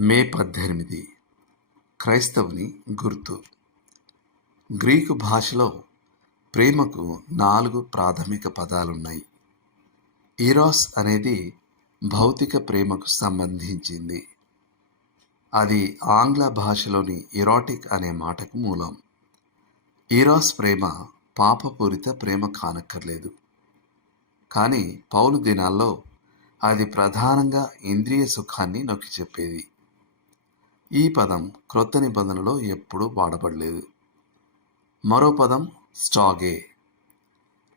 మే పద్దెనిమిది. క్రైస్తవుని గుర్తు. గ్రీకు భాషలో ప్రేమకు నాలుగు ప్రాథమిక పదాలున్నాయి. ఈరాస్ అనేది భౌతిక ప్రేమకు సంబంధించింది. అది ఆంగ్ల భాషలోని ఇరాటిక్ అనే మాటకు మూలం. ఈరాస్ ప్రేమ పాపపూరిత ప్రేమ కానక్కర్లేదు. కానీ పౌలు దినాల్లో అది ప్రధానంగా ఇంద్రియ సుఖాన్ని నొక్కి చెప్పేది ఈ పదం క్రొత్త నిబంధనలో ఎప్పుడూ వాడబడలేదు. మరో పదం స్టాగే.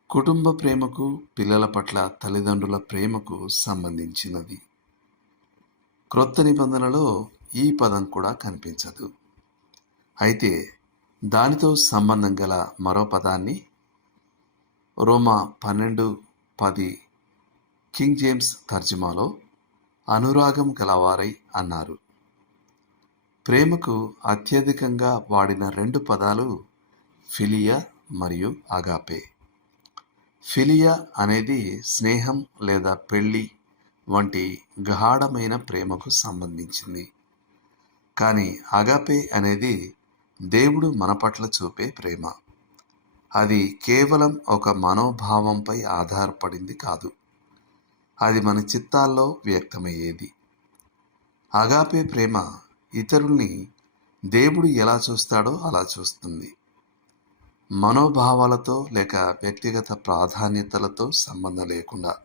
కుటుంబ ప్రేమకు పిల్లల పట్ల తల్లిదండ్రుల ప్రేమకు సంబంధించినది. క్రొత్త నిబంధనలో ఈ పదం కూడా కనిపించదు. అయితే దానితో సంబంధం గల మరో పదాన్ని రోమా పన్నెండు పది కింగ్ జేమ్స్ తర్జుమాలో అనురాగం గలవారై అన్నారు. ప్రేమకు అత్యధికంగా వాడిన రెండు పదాలు ఫిలియా మరియు అగాపే. ఫిలియా అనేది స్నేహం లేదా పెళ్ళి వంటి గాఢమైన ప్రేమకు సంబంధించింది. కానీ అగాపే అనేది దేవుడు మన పట్ల చూపే ప్రేమ. అది కేవలం ఒక మనోభావంపై ఆధారపడింది కాదు. అది మన చిత్తాల్లో వ్యక్తమయ్యేది. అగాపే ప్రేమ ఇతరుల్ని దేవుడు ఎలా చూస్తాడో అలా చూస్తుంది. మనోభావాలతో లేక వ్యక్తిగత ప్రాధాన్యతలతో సంబంధం లేకుండా.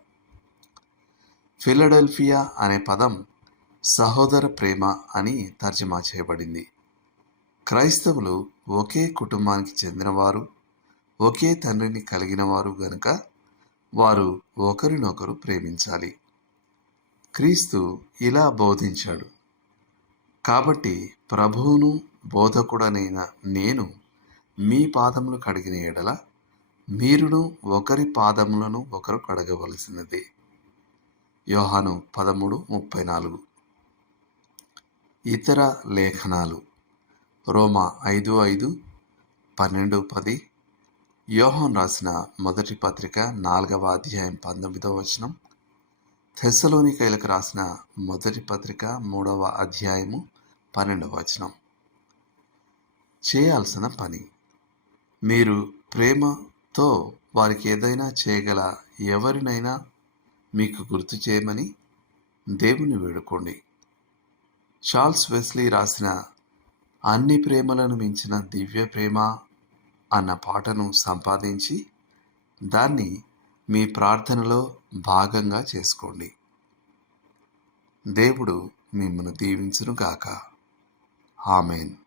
ఫిలడెల్ఫియా అనే పదం సహోదర ప్రేమ అని తర్జమా చేయబడింది. క్రైస్తవులు ఒకే కుటుంబానికి చెందినవారు ఒకే తండ్రిని కలిగిన వారు గనుక వారు ఒకరినొకరు ప్రేమించాలి. క్రీస్తు ఇలా బోధించాడు. కాబట్టి ప్రభువును బోధకుడనైన నేను మీ పాదములు కడిగిన ఎడల మీరును ఒకరి పాదములను ఒకరు కడగవలసినది. యోహాను పదమూడు ముప్పై నాలుగు. ఇతర లేఖనాలు. రోమా ఐదు ఐదు పన్నెండు పది. యోహన్ రాసిన మొదటి పత్రిక నాలుగవ అధ్యాయం పంతొమ్మిదవ వచనం. థెస్సలోనికైలకు రాసిన మొదటి పత్రిక మూడవ అధ్యాయము పన్నెండవ వచనం. చేయాల్సిన పని. మీరు ప్రేమతో వారికి ఏదైనా చేయగల ఎవరినైనా మీకు గుర్తు చేయమని దేవుని వేడుకోండి. చార్ల్స్ వెస్లీ రాసిన అన్ని ప్రేమలను మించిన దివ్య ప్రేమ అన్న పాటను సంపాదించి దాన్ని మీ ప్రార్థనలో భాగంగా చేసుకోండి. దేవుడు మిమ్మల్ని గాక Amen.